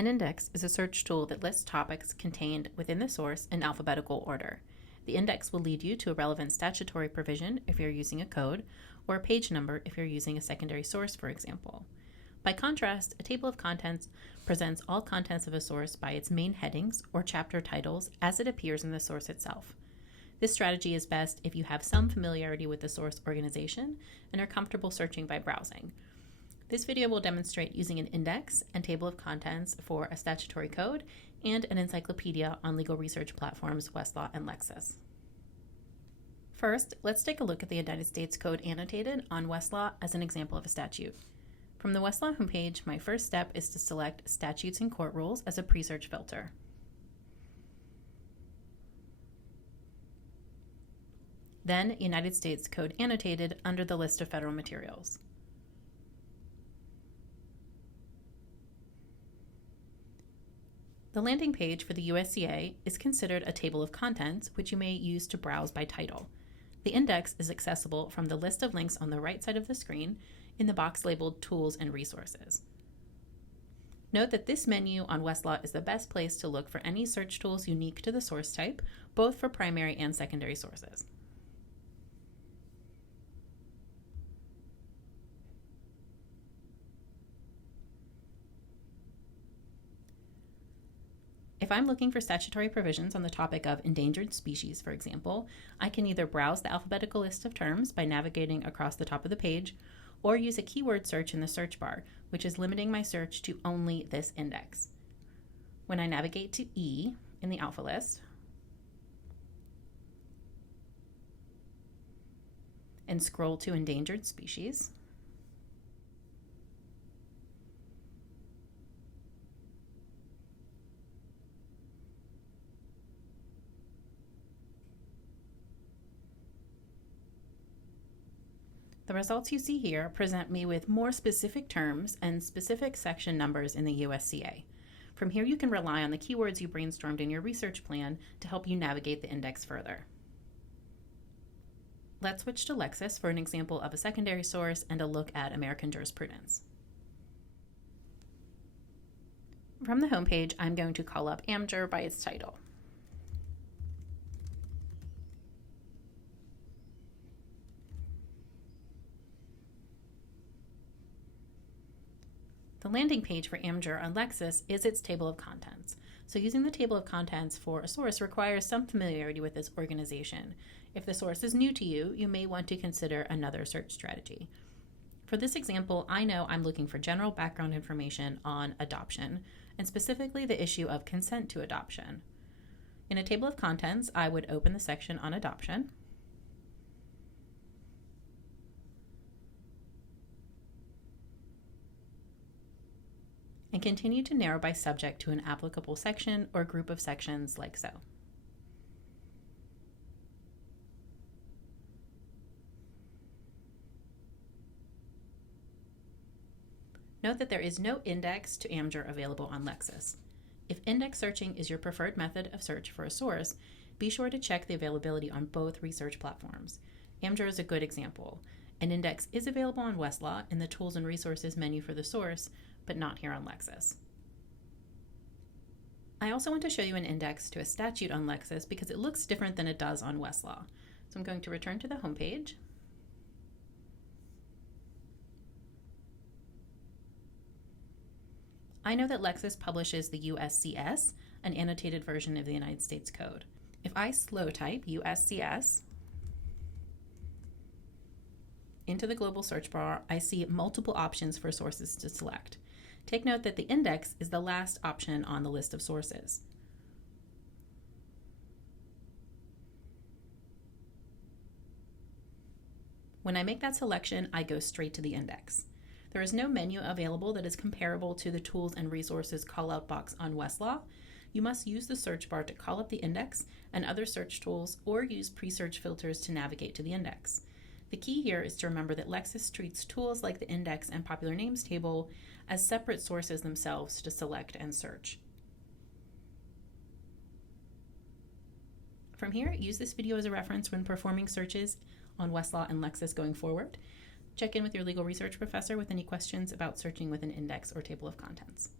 An index is a search tool that lists topics contained within the source in alphabetical order. The index will lead you to a relevant statutory provision if you're using a code, or a page number if you're using a secondary source, for example. By contrast, a table of contents presents all contents of a source by its main headings or chapter titles as it appears in the source itself. This strategy is best if you have some familiarity with the source organization and are comfortable searching by browsing. This video will demonstrate using an index and table of contents for a statutory code and an encyclopedia on legal research platforms Westlaw and Lexis. First, let's take a look at the United States Code annotated on Westlaw as an example of a statute. From the Westlaw homepage, my first step is to select Statutes and Court Rules as a pre-search filter. Then, United States Code annotated under the list of federal materials. The landing page for the USCA is considered a table of contents, which you may use to browse by title. The index is accessible from the list of links on the right side of the screen in the box labeled Tools and Resources. Note that this menu on Westlaw is the best place to look for any search tools unique to the source type, both for primary and secondary sources. If I'm looking for statutory provisions on the topic of endangered species, for example, I can either browse the alphabetical list of terms by navigating across the top of the page, or use a keyword search in the search bar, which is limiting my search to only this index. When I navigate to E in the alpha list, and scroll to endangered species, the results you see here present me with more specific terms and specific section numbers in the USCA. From here, you can rely on the keywords you brainstormed in your research plan to help you navigate the index further. Let's switch to Lexis for an example of a secondary source and a look at American jurisprudence. From the homepage, I'm going to call up Amjur by its title. The landing page for Amjur on Lexis is its table of contents. So using the table of contents for a source requires some familiarity with this organization. If the source is new to you, you may want to consider another search strategy. For this example, I know I'm looking for general background information on adoption, and specifically the issue of consent to adoption. In a table of contents, I would open the section on adoption, and continue to narrow by subject to an applicable section or group of sections like so. Note that there is no index to Amjur available on Lexis. If index searching is your preferred method of search for a source, be sure to check the availability on both research platforms. Amjur is a good example. An index is available on Westlaw in the Tools and Resources menu for the source, but not here on Lexis. I also want to show you an index to a statute on Lexis because it looks different than it does on Westlaw. So I'm going to return to the homepage. I know that Lexis publishes the USCS, an annotated version of the United States Code. If I slow type USCS into the global search bar, I see multiple options for sources to select. Take note that the index is the last option on the list of sources. When I make that selection, I go straight to the index. There is no menu available that is comparable to the Tools and Resources call-out box on Westlaw. You must use the search bar to call up the index and other search tools, or use pre-search filters to navigate to the index. The key here is to remember that Lexis treats tools like the index and popular names table as separate sources themselves to select and search. From here, use this video as a reference when performing searches on Westlaw and Lexis going forward. Check in with your legal research professor with any questions about searching with an index or table of contents.